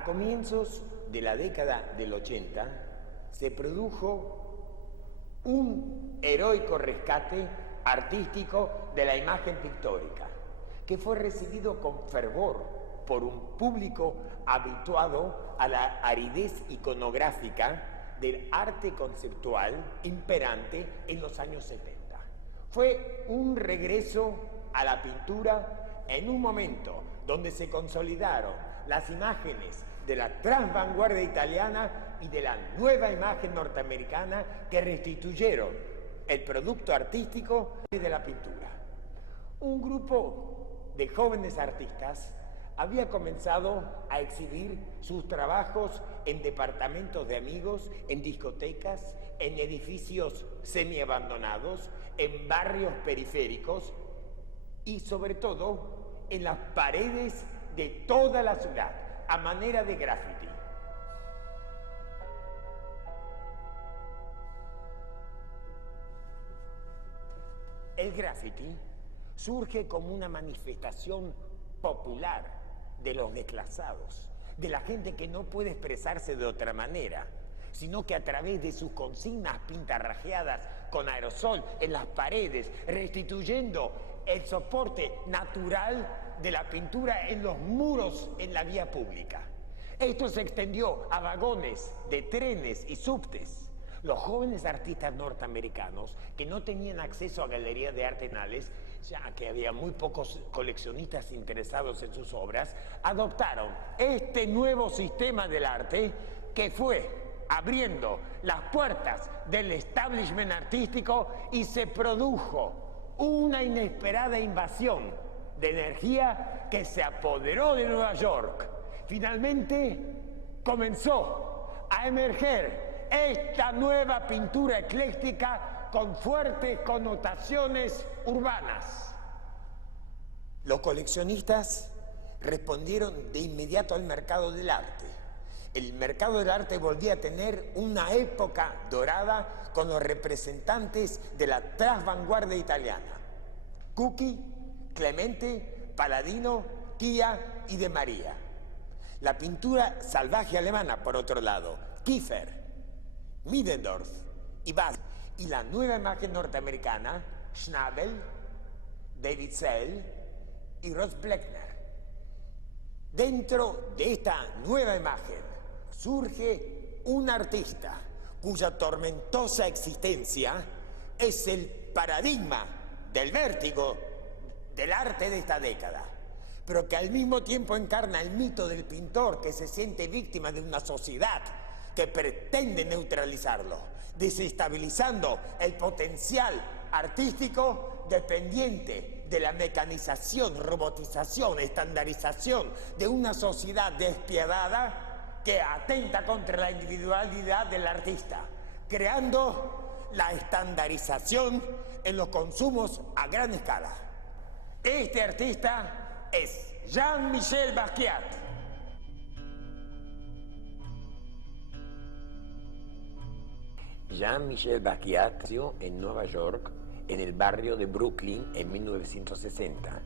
A comienzos de la década del 80 se produjo un heroico rescate artístico de la imagen pictórica, que fue recibido con fervor por un público habituado a la aridez iconográfica del arte conceptual imperante en los años 70. Fue un regreso a la pintura en un momento donde se consolidaron las imágenes de la transvanguardia italiana y de la nueva imagen norteamericana que restituyeron el producto artístico de la pintura. Un grupo de jóvenes artistas había comenzado a exhibir sus trabajos en departamentos de amigos, en discotecas, en edificios semiabandonados, en barrios periféricos y sobre todo en las paredes de toda la ciudad, a manera de graffiti. El graffiti surge como una manifestación popular de los desclasados, de la gente que no puede expresarse de otra manera, sino que a través de sus consignas pintarrajeadas con aerosol en las paredes, restituyendo el soporte natural de la pintura en los muros en la vía pública. Esto se extendió a vagones de trenes y subtes. Los jóvenes artistas norteamericanos que no tenían acceso a galerías de arte nacionales, ya que había muy pocos coleccionistas interesados en sus obras, adoptaron este nuevo sistema del arte que fue abriendo las puertas del establishment artístico y se produjo una inesperada invasión de energía que se apoderó de Nueva York. Finalmente comenzó a emerger esta nueva pintura ecléctica con fuertes connotaciones urbanas. Los coleccionistas respondieron de inmediato al mercado del arte. El mercado del arte volvía a tener una época dorada con los representantes de la transvanguardia italiana: Cucchi, Clemente, Paladino, Tia y De María. La pintura salvaje alemana, por otro lado, Kiefer, Middendorf y Baz, y la nueva imagen norteamericana, Schnabel, David Sell y Ross Bleckner. Dentro de esta nueva imagen surge un artista cuya tormentosa existencia es el paradigma del vértigo del arte de esta década, pero que al mismo tiempo encarna el mito del pintor que se siente víctima de una sociedad que pretende neutralizarlo, desestabilizando el potencial artístico dependiente de la mecanización, robotización, estandarización de una sociedad despiadada que atenta contra la individualidad del artista, creando la estandarización en los consumos a gran escala. Este artista es Jean-Michel Basquiat. Jean-Michel Basquiat nació en Nueva York, en el barrio de Brooklyn, en 1960.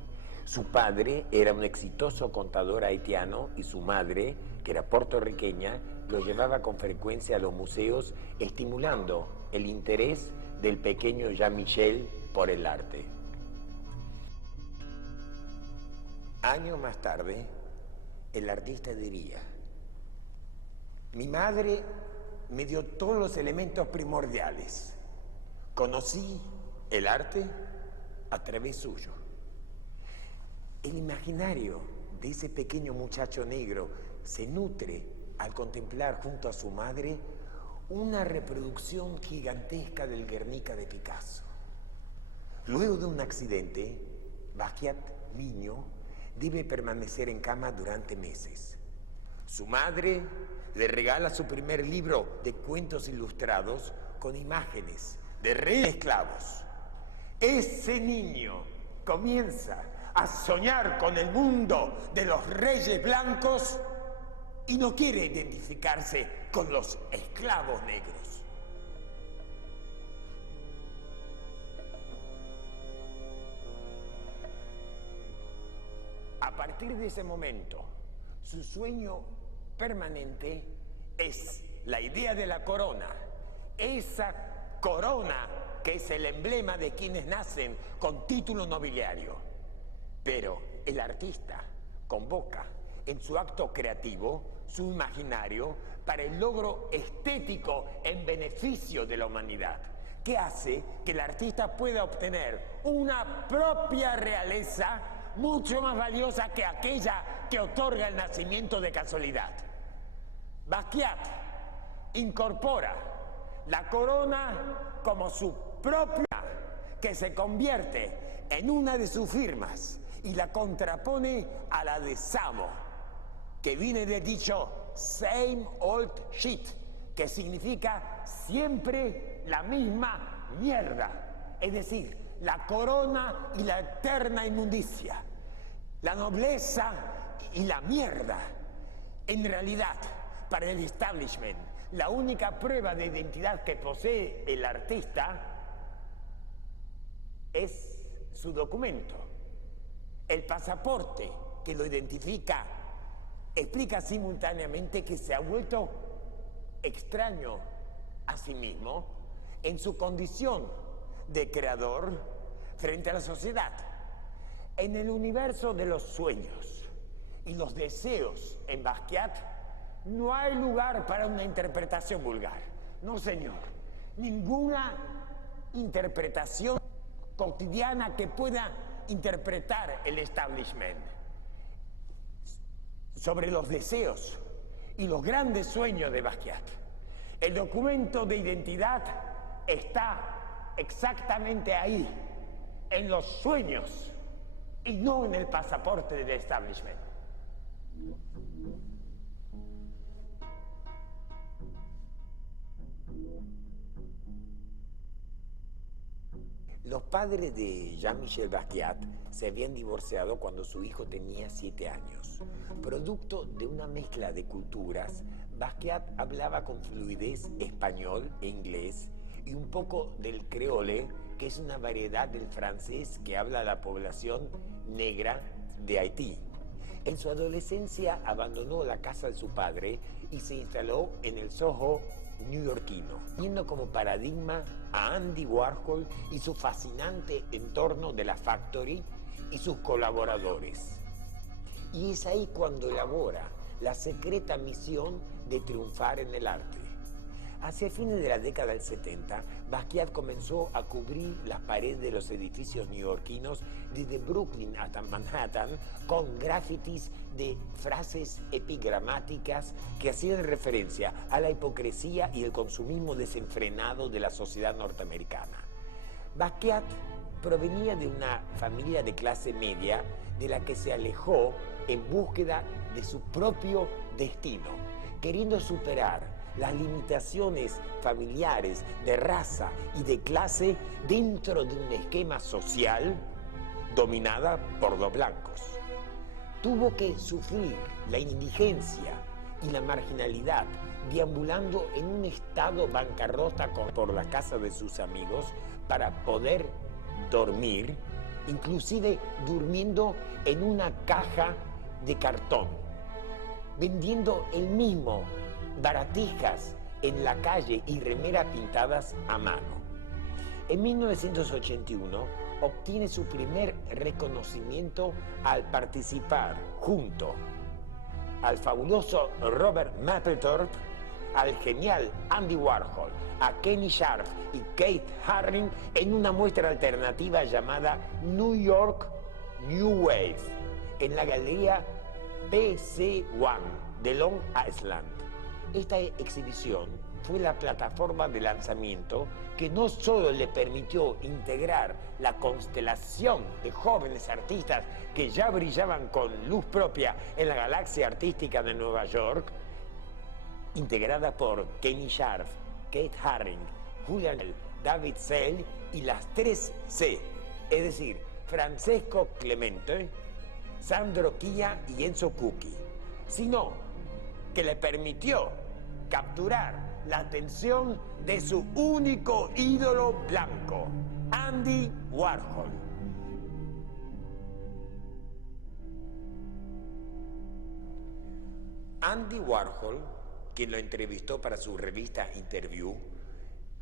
Su padre era un exitoso contador haitiano y su madre, que era puertorriqueña, lo llevaba con frecuencia a los museos, estimulando el interés del pequeño Jean-Michel por el arte. Años más tarde, el artista diría: mi madre me dio todos los elementos primordiales. Conocí el arte a través suyo. El imaginario de ese pequeño muchacho negro se nutre al contemplar junto a su madre una reproducción gigantesca del Guernica de Picasso. Luego de un accidente, Basquiat, niño, debe permanecer en cama durante meses. Su madre le regala su primer libro de cuentos ilustrados con imágenes de reyes esclavos. Ese niño comienza a soñar con el mundo de los reyes blancos y no quiere identificarse con los esclavos negros. A partir de ese momento, su sueño permanente es la idea de la corona. Esa corona que es el emblema de quienes nacen con título nobiliario. Pero el artista convoca en su acto creativo su imaginario para el logro estético en beneficio de la humanidad, que hace que el artista pueda obtener una propia realeza mucho más valiosa que aquella que otorga el nacimiento de casualidad. Basquiat incorpora la corona como su propia, que se convierte en una de sus firmas y la contrapone a la de Samo, que viene del dicho same old shit, que significa siempre la misma mierda, es decir, la corona y la eterna inmundicia, la nobleza y la mierda. En realidad, para el establishment, la única prueba de identidad que posee el artista es su documento. El pasaporte que lo identifica explica simultáneamente que se ha vuelto extraño a sí mismo en su condición de creador frente a la sociedad. En el universo de los sueños y los deseos en Basquiat no hay lugar para una interpretación vulgar. No, señor. Ninguna interpretación cotidiana que pueda interpretar el establishment sobre los deseos y los grandes sueños de Basquiat. El documento de identidad está exactamente ahí, en los sueños y no en el pasaporte del establishment. Los padres de Jean-Michel Basquiat se habían divorciado cuando su hijo tenía 7 años. Producto de una mezcla de culturas, Basquiat hablaba con fluidez español e inglés y un poco del creole, que es una variedad del francés que habla la población negra de Haití. En su adolescencia abandonó la casa de su padre y se instaló en el Soho neoyorquino, teniendo como paradigma a Andy Warhol y su fascinante entorno de la Factory y sus colaboradores. Y es ahí cuando elabora la secreta misión de triunfar en el arte. Hacia fines de la década del 70, Basquiat comenzó a cubrir las paredes de los edificios neoyorquinos desde Brooklyn hasta Manhattan con grafitis de frases epigramáticas que hacían referencia a la hipocresía y el consumismo desenfrenado de la sociedad norteamericana. Basquiat provenía de una familia de clase media de la que se alejó en búsqueda de su propio destino, queriendo superar las limitaciones familiares de raza y de clase dentro de un esquema social dominada por los blancos. Tuvo que sufrir la indigencia y la marginalidad, deambulando en un estado bancarrota por la casa de sus amigos para poder dormir, inclusive durmiendo en una caja de cartón, vendiendo él mismo baratijas en la calle y remeras pintadas a mano. En 1981 obtiene su primer reconocimiento al participar junto al fabuloso Robert Mapplethorpe, al genial Andy Warhol, a Kenny Scharf y Keith Haring en una muestra alternativa llamada New York New Wave en la galería PC1 de Long Island. Esta exhibición fue la plataforma de lanzamiento que no solo le permitió integrar la constelación de jóvenes artistas que ya brillaban con luz propia en la galaxia artística de Nueva York, integrada por Kenny Scharf, Keith Haring, Julian David Sell y las 3C, es decir, Francesco Clemente, Sandro Chia y Enzo Cucchi, sino que le permitió capturar la atención de su único ídolo blanco, Andy Warhol. Andy Warhol, quien lo entrevistó para su revista Interview,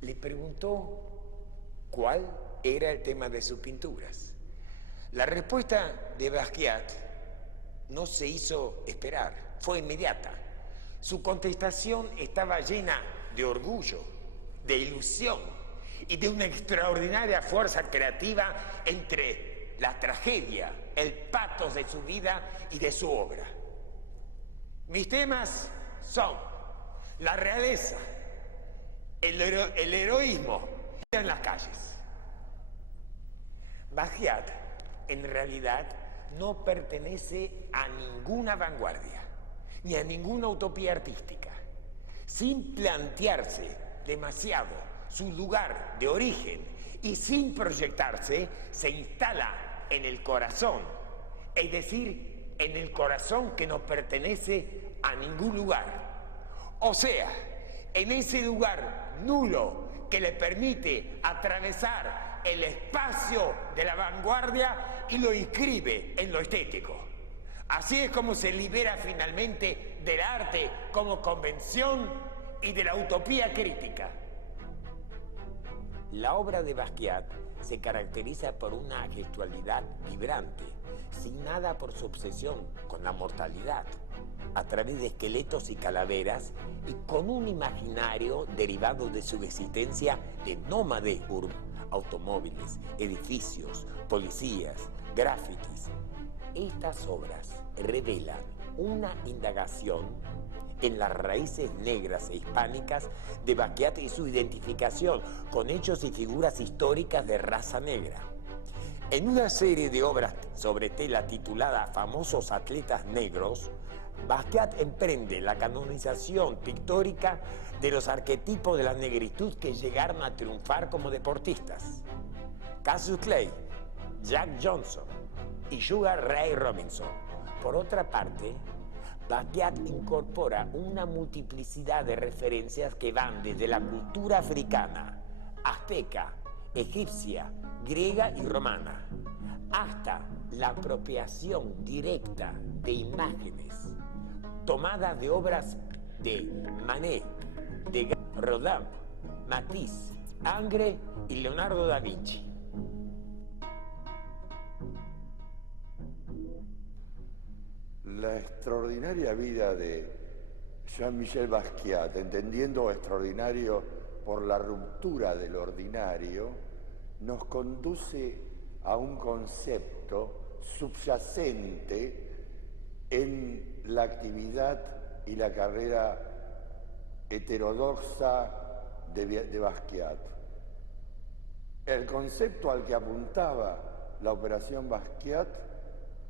le preguntó cuál era el tema de sus pinturas. La respuesta de Basquiat no se hizo esperar, fue inmediata. Su contestación estaba llena de orgullo, de ilusión y de una extraordinaria fuerza creativa entre la tragedia, el pathos de su vida y de su obra. Mis temas son la realeza, el heroísmo en las calles. Basquiat, en realidad, no pertenece a ninguna vanguardia, ni a ninguna utopía artística. Sin plantearse demasiado su lugar de origen y sin proyectarse, se instala en el corazón, es decir, en el corazón que no pertenece a ningún lugar. O sea, en ese lugar nulo que le permite atravesar el espacio de la vanguardia y lo inscribe en lo estético. Así es como se libera finalmente del arte como convención y de la utopía crítica. La obra de Basquiat se caracteriza por una gestualidad vibrante, sin nada por su obsesión con la mortalidad, a través de esqueletos y calaveras y con un imaginario derivado de su existencia de nómade urbano, automóviles, edificios, policías, grafitis. Estas obras revelan una indagación en las raíces negras e hispánicas de Basquiat y su identificación con hechos y figuras históricas de raza negra. En una serie de obras sobre tela titulada Famosos atletas negros, Basquiat emprende la canonización pictórica de los arquetipos de la negritud que llegaron a triunfar como deportistas. Cassius Clay, Jack Johnson y Sugar Ray Robinson. Por otra parte, Basquiat incorpora una multiplicidad de referencias que van desde la cultura africana, azteca, egipcia, griega y romana, hasta la apropiación directa de imágenes tomadas de obras de Manet, de Rodin, Matisse, Ingres y Leonardo da Vinci. La extraordinaria vida de Jean-Michel Basquiat, entendiendo extraordinario por la ruptura del ordinario, nos conduce a un concepto subyacente en la actividad y la carrera heterodoxa de Basquiat. El concepto al que apuntaba la operación Basquiat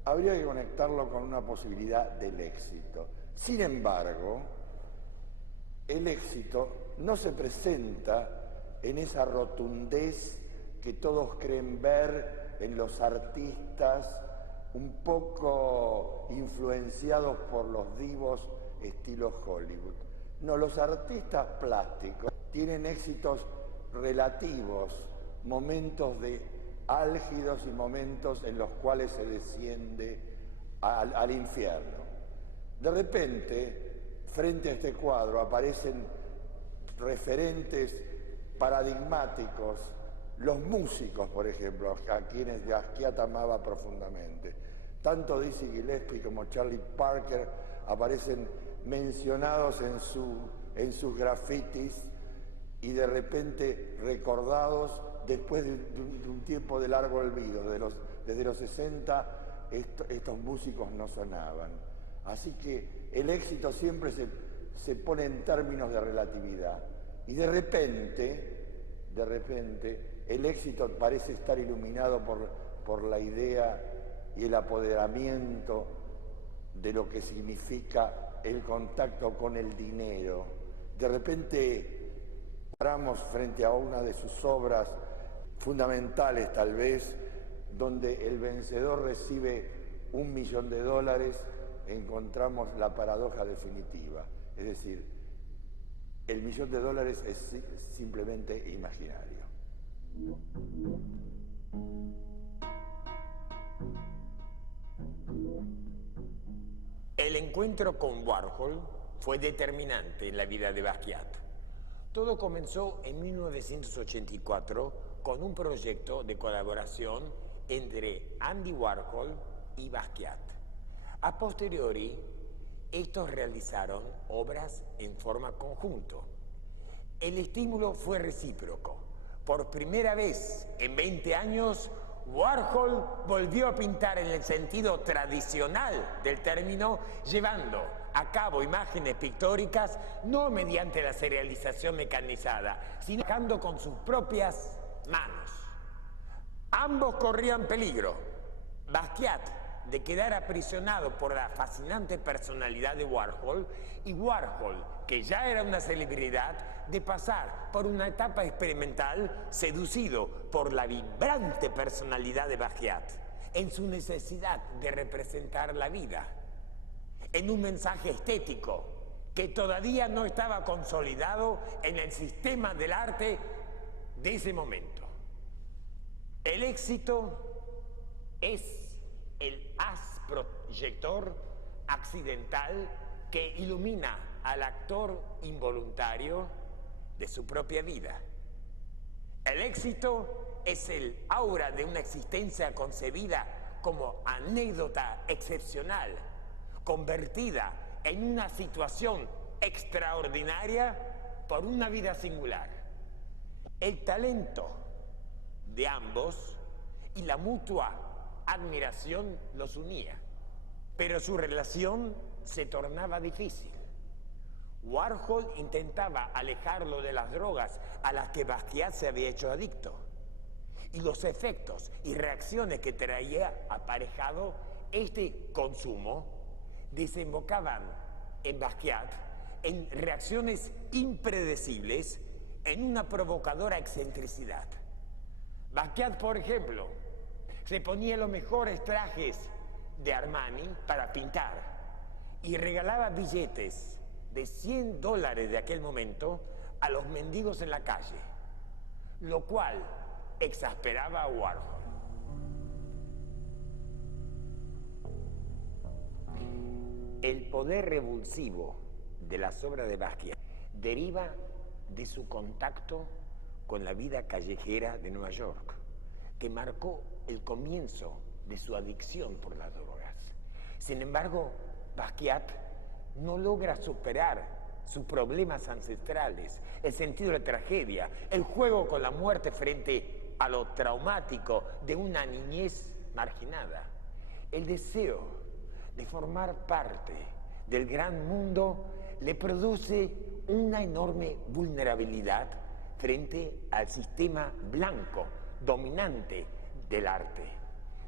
habría que conectarlo con una posibilidad del éxito. Sin embargo, el éxito no se presenta en esa rotundez que todos creen ver en los artistas un poco influenciados por los divos estilo Hollywood. No, los artistas plásticos tienen éxitos relativos, momentos de álgidos y momentos en los cuales se desciende al infierno. De repente, frente a este cuadro aparecen referentes paradigmáticos, los músicos, por ejemplo, a quienes Basquiat amaba profundamente. Tanto Dizzy Gillespie como Charlie Parker aparecen mencionados en sus grafitis y de repente recordados después de un tiempo de largo olvido. Desde los 60 estos músicos no sonaban. Así que el éxito siempre se pone en términos de relatividad. Y de repente, el éxito parece estar iluminado por la idea y el apoderamiento de lo que significa el contacto con el dinero. De repente paramos frente a una de sus obras fundamentales, tal vez, donde el vencedor recibe $1 millón, encontramos la paradoja definitiva. Es decir, el $1 millón es simplemente imaginario. El encuentro con Warhol fue determinante en la vida de Basquiat. Todo comenzó en 1984 con un proyecto de colaboración entre Andy Warhol y Basquiat. A posteriori, estos realizaron obras en forma conjunto. El estímulo fue recíproco. Por primera vez en 20 años, Warhol volvió a pintar en el sentido tradicional del término, llevando a cabo imágenes pictóricas no mediante la serialización mecanizada, sino trabajando con sus propias manos. Ambos corrían peligro. Basquiat de quedar aprisionado por la fascinante personalidad de Warhol, y Warhol, que ya era una celebridad, de pasar por una etapa experimental seducido por la vibrante personalidad de Basquiat, en su necesidad de representar la vida, en un mensaje estético que todavía no estaba consolidado en el sistema del arte de ese momento. El éxito es el haz proyector accidental que ilumina al actor involuntario de su propia vida. El éxito es el aura de una existencia concebida como anécdota excepcional, convertida en una situación extraordinaria por una vida singular. El talento de ambos y la mutua admiración los unía, pero su relación se tornaba difícil. Warhol intentaba alejarlo de las drogas a las que Basquiat se había hecho adicto, y los efectos y reacciones que traía aparejado este consumo desembocaban en Basquiat en reacciones impredecibles, en una provocadora excentricidad. Basquiat, por ejemplo, se ponía los mejores trajes de Armani para pintar y regalaba billetes de $100 de aquel momento a los mendigos en la calle, lo cual exasperaba a Warhol. El poder revulsivo de las obras de Basquiat deriva de su contacto con la vida callejera de Nueva York, que marcó el comienzo de su adicción por las drogas. Sin embargo, Basquiat no logra superar sus problemas ancestrales, el sentido de la tragedia, el juego con la muerte frente a lo traumático de una niñez marginada, el deseo de formar parte del gran mundo le produce una enorme vulnerabilidad frente al sistema blanco dominante del arte.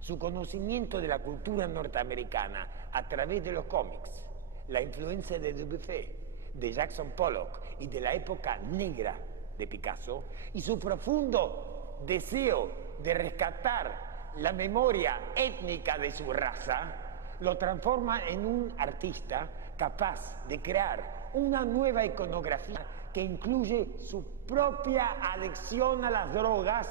Su conocimiento de la cultura norteamericana a través de los cómics, la influencia de Dubuffet, de Jackson Pollock y de la época negra de Picasso, y su profundo deseo de rescatar la memoria étnica de su raza, lo transforma en un artista capaz de crear una nueva iconografía que incluye su propia adicción a las drogas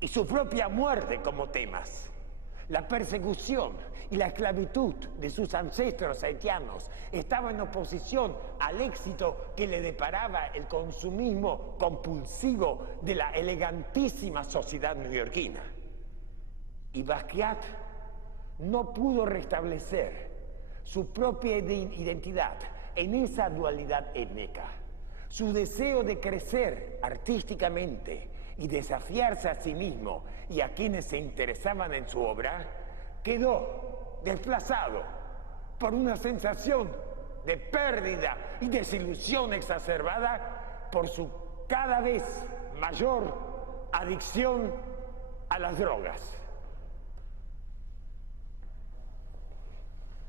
y su propia muerte como temas. La persecución y la esclavitud de sus ancestros haitianos estaba en oposición al éxito que le deparaba el consumismo compulsivo de la elegantísima sociedad neoyorquina. Y Basquiat no pudo restablecer su propia identidad en esa dualidad étnica. Su deseo de crecer artísticamente y desafiarse a sí mismo y a quienes se interesaban en su obra quedó desplazado por una sensación de pérdida y desilusión exacerbada por su cada vez mayor adicción a las drogas.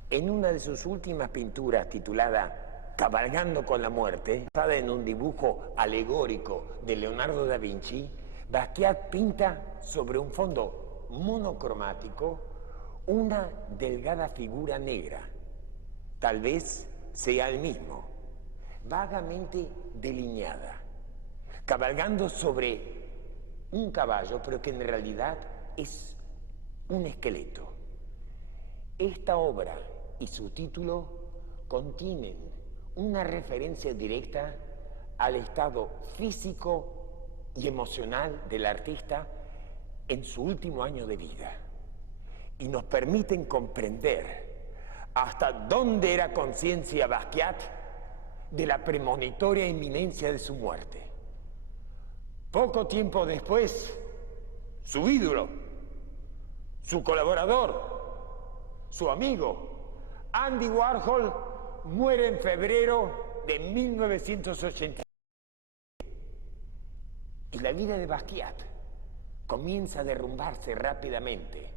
En una de sus últimas pinturas, titulada Cabalgando con la muerte, basada en un dibujo alegórico de Leonardo da Vinci, Basquiat pinta sobre un fondo monocromático una delgada figura negra. Tal vez sea el mismo, vagamente delineada, cabalgando sobre un caballo, pero que en realidad es un esqueleto. Esta obra y su título contienen una referencia directa al estado físico y emocional del artista en su último año de vida y nos permiten comprender hasta dónde era conciencia Basquiat de la premonitoria inminencia de su muerte. Poco tiempo después, su ídolo, su colaborador, su amigo, Andy Warhol, muere en febrero de 1980. Y la vida de Basquiat comienza a derrumbarse rápidamente.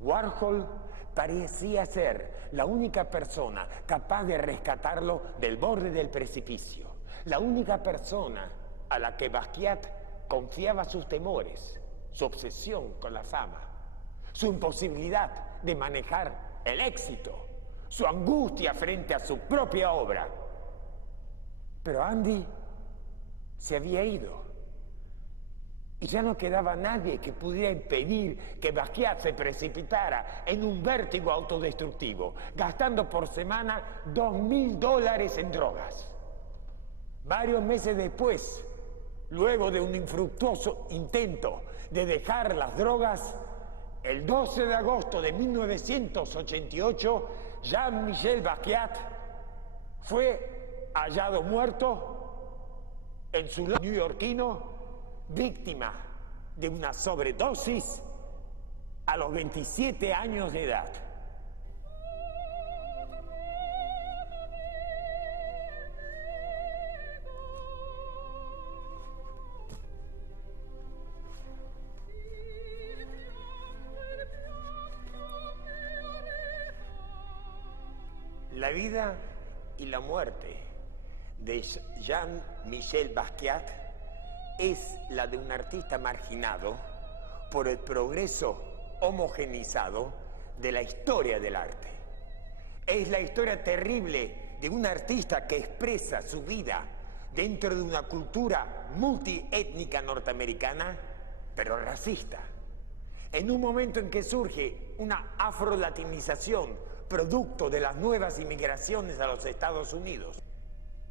Warhol parecía ser la única persona capaz de rescatarlo del borde del precipicio, la única persona a la que Basquiat confiaba sus temores, su obsesión con la fama, su imposibilidad de manejar el éxito, su angustia frente a su propia obra. Pero Andy se había ido y ya no quedaba nadie que pudiera impedir que Basquiat se precipitara en un vértigo autodestructivo, gastando por semana $2.000 en drogas. Varios meses después, luego de un infructuoso intento de dejar las drogas, el 12 de agosto de 1988, Jean-Michel Basquiat fue hallado muerto en su neoyorquino, víctima de una sobredosis a los 27 años de edad. La vida y la muerte de Jean-Michel Basquiat es la de un artista marginado por el progreso homogeneizado de la historia del arte. Es la historia terrible de un artista que expresa su vida dentro de una cultura multiétnica norteamericana, pero racista. En un momento en que surge una afrolatinización producto de las nuevas inmigraciones a los Estados Unidos.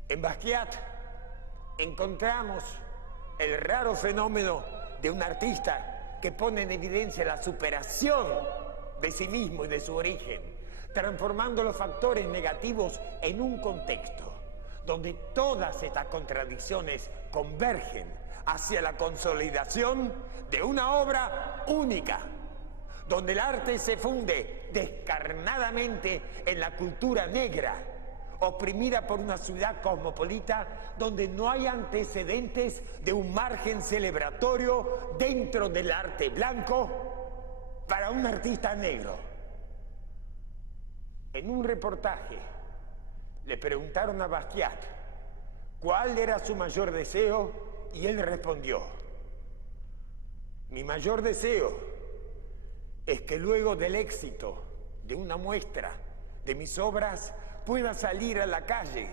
En Basquiat encontramos el raro fenómeno de un artista que pone en evidencia la superación de sí mismo y de su origen, transformando los factores negativos en un contexto donde todas estas contradicciones convergen hacia la consolidación de una obra única, donde el arte se funde descarnadamente en la cultura negra, oprimida por una ciudad cosmopolita donde no hay antecedentes de un margen celebratorio dentro del arte blanco para un artista negro. En un reportaje le preguntaron a Basquiat cuál era su mayor deseo y él respondió: mi mayor deseo es que luego del éxito de una muestra de mis obras pueda salir a la calle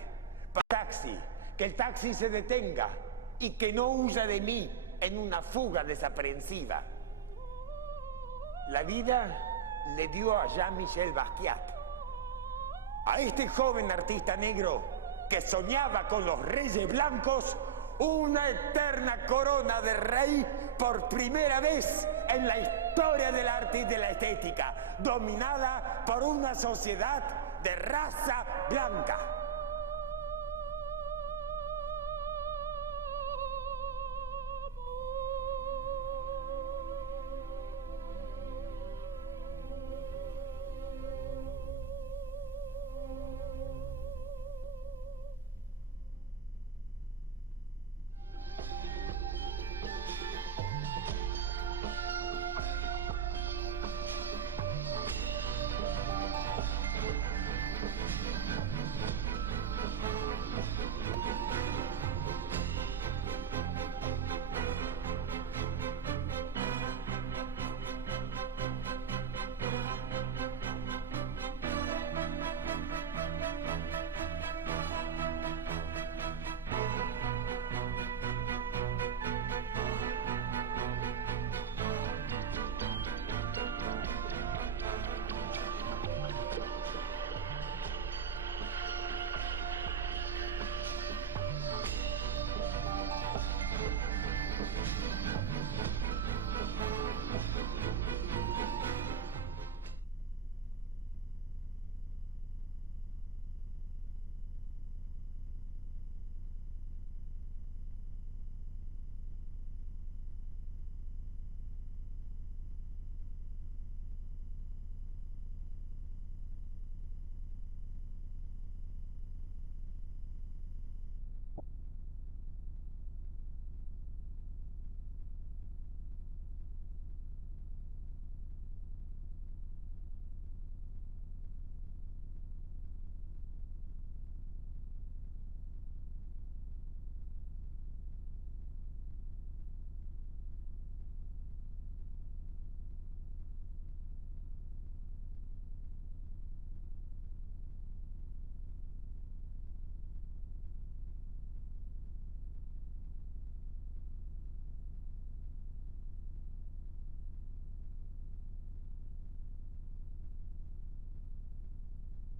para taxi, que el taxi se detenga y que no huya de mí en una fuga desaprensiva. La vida le dio a Jean-Michel Basquiat, a este joven artista negro que soñaba con los reyes blancos, una eterna corona de rey por primera vez en la historia del arte y de la estética, dominada por una sociedad de raza blanca.